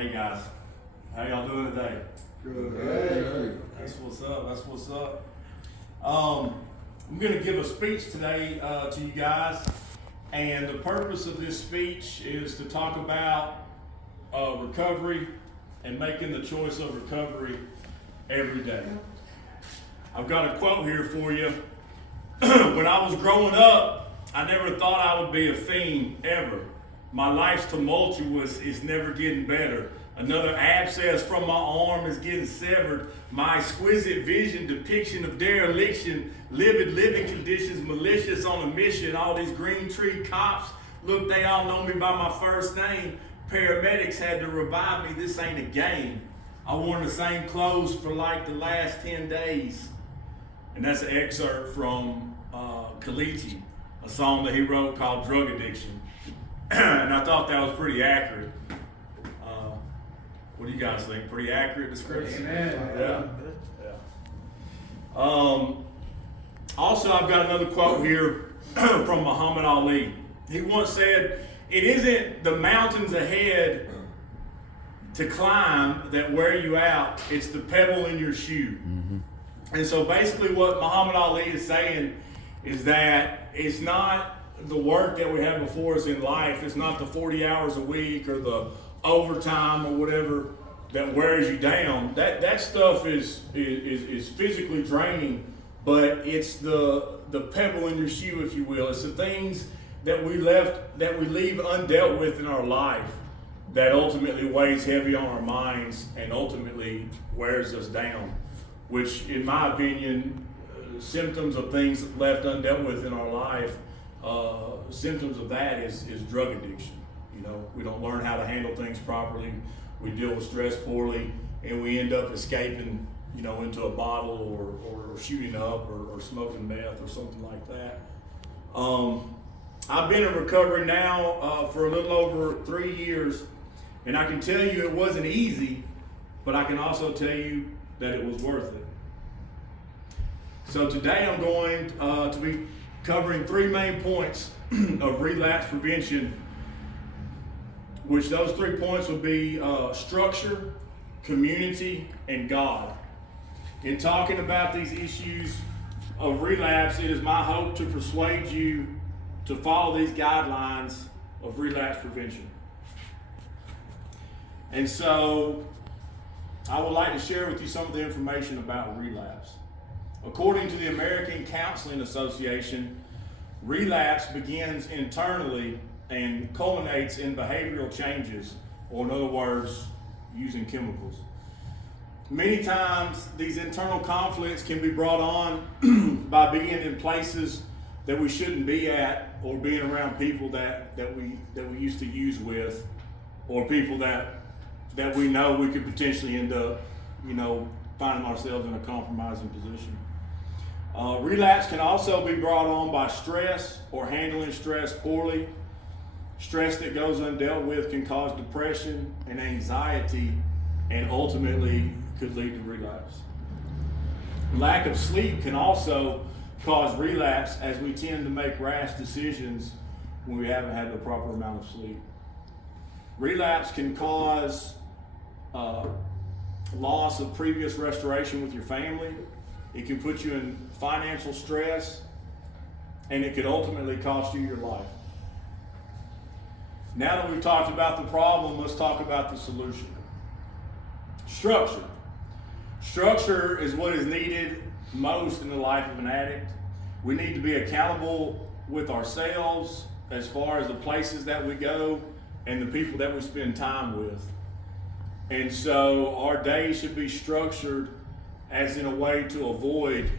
Hey guys, how y'all doing today? Good. That's what's up. That's what's up. I'm going to give a speech today to you guys, and the purpose of this speech is to talk about recovery and making the choice of recovery every day. I've got a quote here for you. When I was growing up, I never thought I would be a fiend ever. My life's tumultuous, it's never getting better. Another abscess from my arm is getting severed. My exquisite vision, depiction of dereliction, livid living conditions, malicious on a mission. All these green tree cops, look, they all know me by my first name. Paramedics had to revive me, this ain't a game. I worn the same clothes for like the last 10 days. And that's an excerpt from Kalichi, a song that he wrote called Drug Addiction. And I thought that was pretty accurate. What do you guys think? Pretty accurate description? Amen. Yeah. Also, I've got another quote here from Muhammad Ali. He once said, "It isn't the mountains ahead to climb that wear you out, it's the pebble in your shoe." Mm-hmm. And so basically what Muhammad Ali is saying is that it's not the work that we have before us in life, it's not the 40 hours a week or the overtime or whatever that wears you down. That stuff is physically draining, but it's the pebble in your shoe, if you will. It's the things that we leave undealt with in our life that ultimately weighs heavy on our minds and ultimately wears us down, which in my opinion, symptoms of things left undealt with in our life, symptoms of that is drug addiction. You know, we don't learn how to handle things properly. We deal with stress poorly, and we end up escaping, you know, into a bottle or shooting up or smoking meth or something like that. I've been in recovery now for a little over 3 years, and I can tell you it wasn't easy, but I can also tell you that it was worth it. So today I'm going to be covering 3 main points of relapse prevention, which those 3 points would be structure, community, and God. In talking about these issues of relapse, it is my hope to persuade you to follow these guidelines of relapse prevention. And so I would like to share with you some of the information about relapse. According to the American Counseling Association, relapse begins internally and culminates in behavioral changes, or in other words, using chemicals. Many times, these internal conflicts can be brought on by being in places that we shouldn't be at, or being around people that we used to use with, or people that we know we could potentially end up, you know, finding ourselves in a compromising position. Relapse can also be brought on by stress or handling stress poorly. Stress that goes undealt with can cause depression and anxiety, and ultimately could lead to relapse. Lack of sleep can also cause relapse, as we tend to make rash decisions when we haven't had the proper amount of sleep. Relapse can cause loss of previous restoration with your family. It can put you in financial stress, and it could ultimately cost you your life. Now that we've talked about the problem, let's talk about the solution. Structure. Structure is what is needed most in the life of an addict. We need to be accountable with ourselves as far as the places that we go and the people that we spend time with. And so our day should be structured as in a way to avoid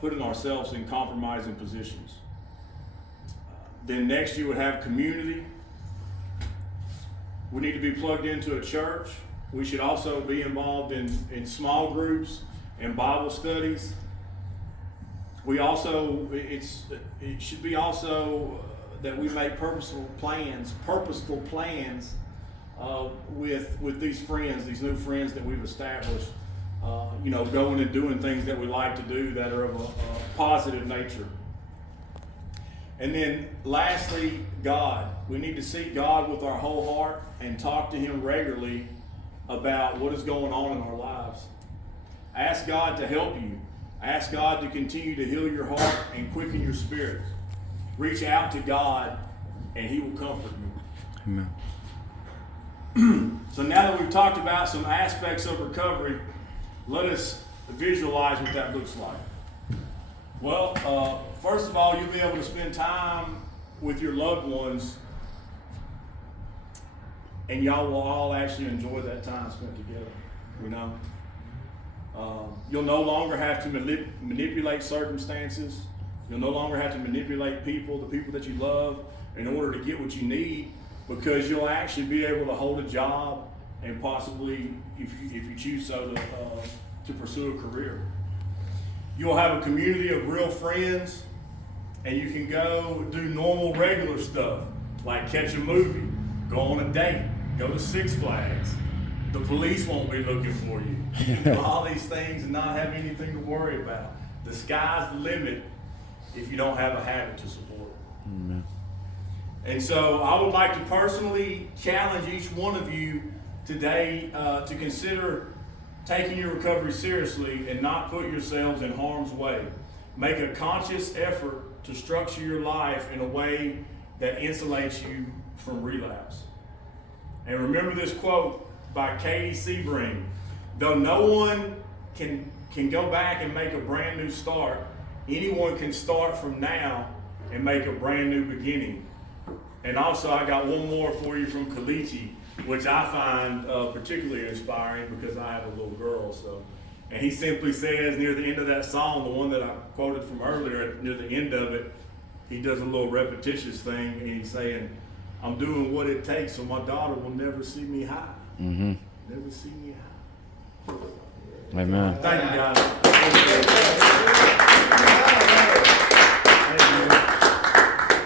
putting ourselves in compromising positions. Then next you would have community. We need to be plugged into a church. We should also be involved in small groups and Bible studies. We also, it should be also that we make purposeful plans with these friends, these new friends that we've established. You know, going and doing things that we like to do that are of a positive nature. And then lastly, God. We need to seek God with our whole heart and talk to Him regularly about what is going on in our lives. Ask God to help you. Ask God to continue to heal your heart and quicken your spirit. Reach out to God and He will comfort you. Amen. So now that we've talked about some aspects of recovery, let us visualize what that looks like. Well, first of all, you'll be able to spend time with your loved ones, and y'all will all actually enjoy that time spent together, you know. You'll no longer have to manipulate circumstances. You'll no longer have to manipulate people, the people that you love, in order to get what you need, because you'll actually be able to hold a job and possibly, if you choose so, to pursue a career. You'll have a community of real friends, and you can go do normal, regular stuff, like catch a movie, go on a date, go to Six Flags. The police won't be looking for you. You can do all these things and not have anything to worry about. The sky's the limit if you don't have a habit to support. Amen. And so I would like to personally challenge each one of you today to consider taking your recovery seriously and not put yourselves in harm's way. Make a conscious effort to structure your life in a way that insulates you from relapse. And remember this quote by Katie Sebring: though no one can go back and make a brand new start, anyone can start from now and make a brand new beginning. And also, I got one more for you from Kalichi, which I find particularly inspiring because I have a little girl. So, and he simply says near the end of that song, the one that I quoted from earlier, near the end of it, he does a little repetitious thing, and he's saying, "I'm doing what it takes so my daughter will never see me high." Mm-hmm. Never see me high. Amen. Thank you, guys.